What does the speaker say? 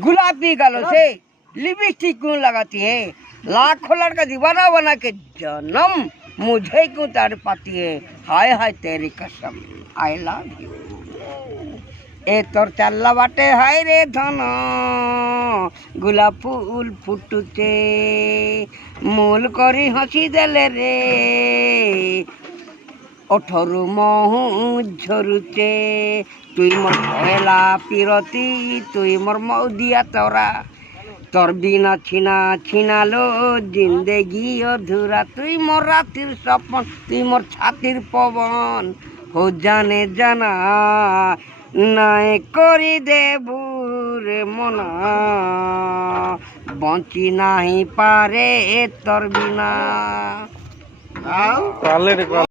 गुलाबी गालों से लिपस्टिक क्यों लगाती है? लाखों लड़का दीवाना बना के जन्म मुझे क्यों ताड़ पाती है? हाय हाय तेरी कसम, आई लव यू। ए तोर चाल्ला बाटे हाय रे धन, गुलाब फूल फुटुचे मूल करी हसी देले रे, ओठरू महू झरुचे तुई मोर पहला पिरती, तुई मोर मौदिया तोरा, তোর বিনা ছিনা ছিনালো জিন্দেগি অধুরা, তুই মোর রাতির স্বপ্ন, তুই মোর ছাতির পবন, হো জানে জানা নাই করি দেবু রে মনা, বঞ্চি নাহি পারে তোর বিনা।